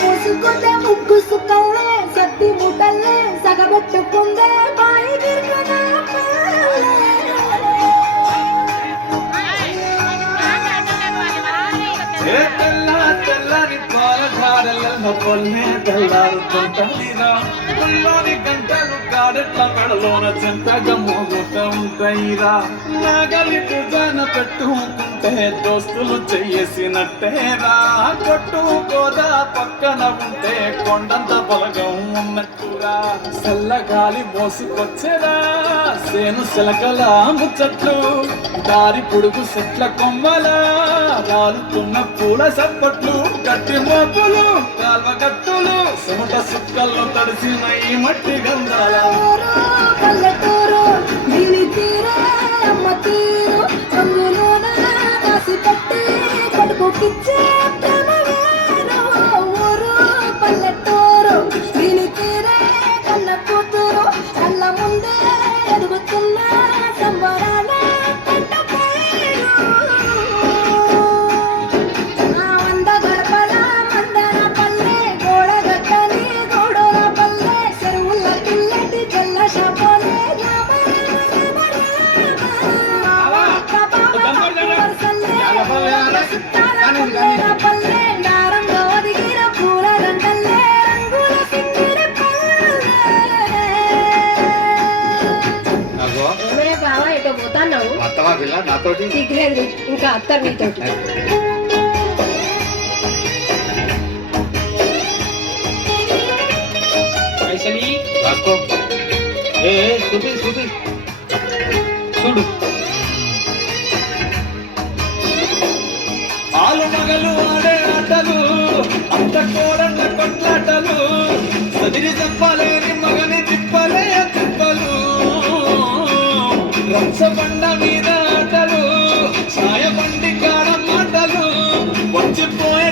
పోసుకుందే ముగ్గు సుక్కల్లే సత్తి ముటల్లే సగబెట్టుకుందే బాయి గిర్కనా తెల్లని పాలధారల పొల్లే తెల్లారుతుంటాయిరా ముల్లోని గంటలు కాడెట్ల మెడలోన చెంతగా మోగుతూ ఉంటాయిరా నాగలి పూజన పెట్టుకుంటే దోస్తులు చెయ్యేసినట్టేరా కొట్టు గోదా పక్కన ఉంటే కొండంత బలగం ఉన్నట్టురా చల్లగాలి మోసుకొచ్చేరా సేను శిలకల ముచ్చట్లు దారి పొడుగు చెట్ల కొమ్మలా రాలుతున్న పూల సప్పట్లు గట్టి మోపులు కాల్వ గట్టులు చెమట సుక్కల్లో తడిసిన ఈ మట్టి గంధాల పల్లెటూరు నీలి తీరే అమ్మ తీరు రంగులోన కాసి పట్టి కడుపుకిచ్చే ప్రేమ వేరు ఊరు పల్లెటూరు నీలి తీరే కన్న కూతురు కళ్ళ ముందే ఎదుగుతున్న సంబరాల నాతోటి ఇంకా అత్త మీతో చూడు ఆలు మగలు ఆడే ఆటలు అంత కోరన్న కొట్లాటలు సదిరి చెప్పలేని మగని తిప్పలే తిప్పలు రచ్చబండ మీద ఆటలు సాయబండి కాడ మాటలు వచ్చిపోయే